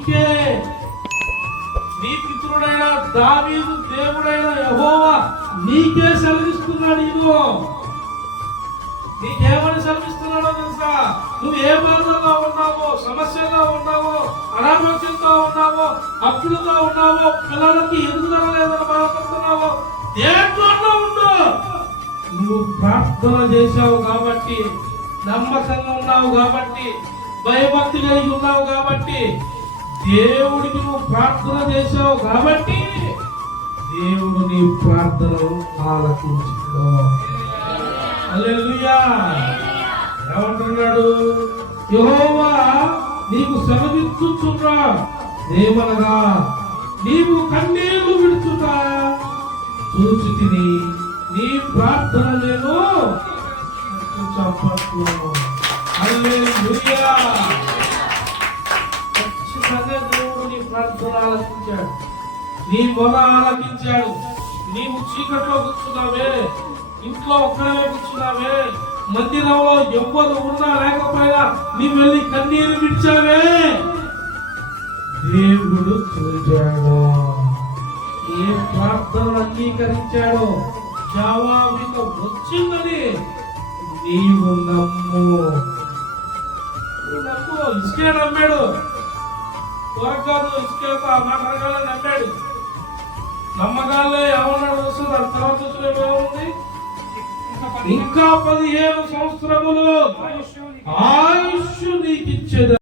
నీకే. నీ పితరుడైన దావీదు దేవుడైన యెహోవా నీకే సెలవిస్తున్నాడు. ఇదిగో నీకేమని సెలవిస్తున్నాడో తెలుసా? నువ్వు ఏ బాధల్లో ఉన్నావో, సమస్యల్లో ఉన్నావో, అనారోగ్యంతో ఉన్నావో, అప్పులతో ఉన్నావో, పిల్లలకి ఎదుగుదల లేదని బాధపడుతున్నావో, దేంట్లో ఉండు, నువ్వు ప్రార్థన చేశావు కాబట్టి, నమ్మకంగా ఉన్నావు కాబట్టి, భయభక్తి కలిగి ఉన్నావు కాబట్టి, దేవుడికి నువ్వు ప్రార్థన చేశావు కాబట్టి దేవుడు నీ ప్రార్థనను ఆలకించాడు. హల్లెలూయా. ఏమంటున్నాడు? యెహోవా నీకు సెలవిచ్చుచున్నా ఏమనగా, నీవు కన్నీళ్లు విడుచుట చూచితిని, నీ ప్రార్థన నేను చెప్పట్లు. హల్లెలూయా. ఖచ్చితంగా దేవుడు నీ ప్రార్థన ఆలకించాడు, నీ మొర ఆలకించాడు. నీవు చీకట్లో కూర్చున్నావే, ఇంట్లో ఒక్కడే కూర్చున్నావే, మందిరంలో ఎవ్వరు ఉన్నా లేకపోయినా నీవు వెళ్ళి కన్నీరు విడిచావే, దేవుడు చూశాడు. ఏ ప్రార్థనలు అంగీకరించాడో జవాబుగా వచ్చిందని నీవు నమ్ము. ఇసుకే నమ్మాడు, త్వరగాదు ఇసుకేతో ఆ మాట అడగాలని నమ్మాడు. నమ్మకాలే ఏమన్నాడు వస్తుంది, అది తర్వాత ఏముంది? ఇంకా 15 సంవత్సరములు ఆయుష్ నీకు ఇచ్చేది.